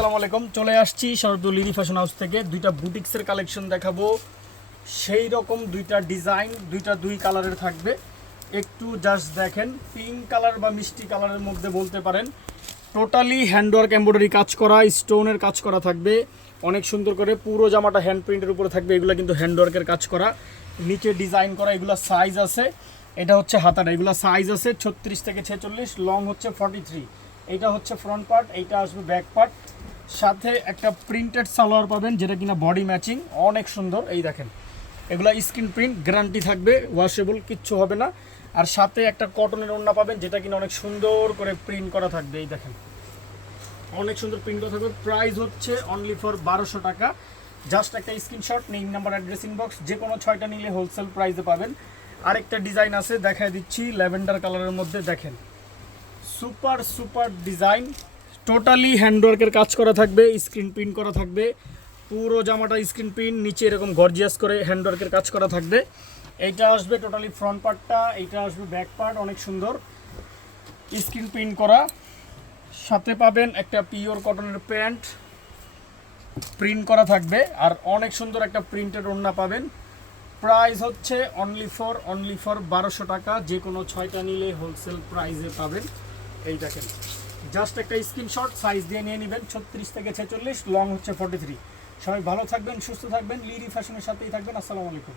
আসসালামু আলাইকুম, চলে আসছি শারদুল লিলি ফ্যাশন হাউস থেকে দুইটা বুটিক্সের কালেকশন দেখাবো। সেই রকম দুইটা ডিজাইন, দুই কালারের থাকবে। একটু জাস্ট দেখেন, পিঙ্ক কালার বা মিষ্টি কালারের মধ্যে বলতে পারেন। টোটালি হ্যান্ডওয়ার্ক এমব্রয়ডারি কাজ করা, স্টোনের কাজ করা থাকবে অনেক সুন্দর করে। পুরো জামাটা হ্যান্ড প্রিন্টের উপরে থাকবে। এগুলো কিন্তু হ্যান্ডওয়ার্কের কাজ করা, নিচে ডিজাইন করা। এগুলো সাইজ আছে, এটা হচ্ছে হাতাটা, এগুলো সাইজ আছে 36 থেকে 46, লং হচ্ছে 43। এইটা হচ্ছে ফ্রন্ট পার্ট, এইটা আসবে ব্যাক পার্ট। সাথে একটা প্রিন্টেড সালোয়ার পাবেন যেটা কিনা বডি ম্যাচিং, অনেক সুন্দর। এই দেখেন, এগুলো স্ক্রিন প্রিন্ট, গ্যারান্টি থাকবে, ওয়াশেবল, কিচ্ছু হবে না। আর সাথে একটা কটনের ওড়না পাবেন যেটা কিনা অনেক সুন্দর করে প্রিন্ট করা থাকবে। এই দেখেন, অনেক সুন্দর প্রিন্ট করা থাকবে। প্রাইস হচ্ছে অনলি ফর 1200 টাকা। জাস্ট একটা screenshot, name number, address, inbox, যে কোনো 6টা নিলে হোলসেল প্রাইসে পাবেন। আরেকটা ডিজাইন আছে, দেখায় দিচ্ছি, ল্যাভেন্ডার কালারের মধ্যে। দেখেন, সুপার সুপার ডিজাইন, টোটালি হ্যান্ডওয়ার্কের কাজ করা থাকবে, স্ক্রিন প্রিন্ট করা থাকবে। পুরো জামাটা স্ক্রিন প্রিন্ট, নিচে এরকম গর্জিয়াস করে হ্যান্ডওয়ার্কের কাজ করা থাকবে। এইটা আসবে টোটালি ফ্রন্ট পার্টটা, এইটা আসবে ব্যাক পার্ট, অনেক সুন্দর স্ক্রিন প্রিন্ট করা। সাথে পাবেন একটা পিওর কটনের প্যান্ট, প্রিন্ট করা থাকবে। আর অনেক সুন্দর একটা প্রিন্টেড ওড়না পাবেন। প্রাইস হচ্ছে অনলি ফর 1200 টাকা। যে কোনো 6টা নিলে হোলসেল প্রাইসে পাবেন। এই দেখেন, জাস্ট একটা স্ক্রিনশট, সাইজ দিয়ে নিয়ে নেবেন। 36 থেকে 46, লং হচ্ছে 43। সবাই ভালো থাকবেন, সুস্থ থাকবেন, লিলি ফ্যাশনের সাথেই থাকবেন। আসসালামু আলাইকুম।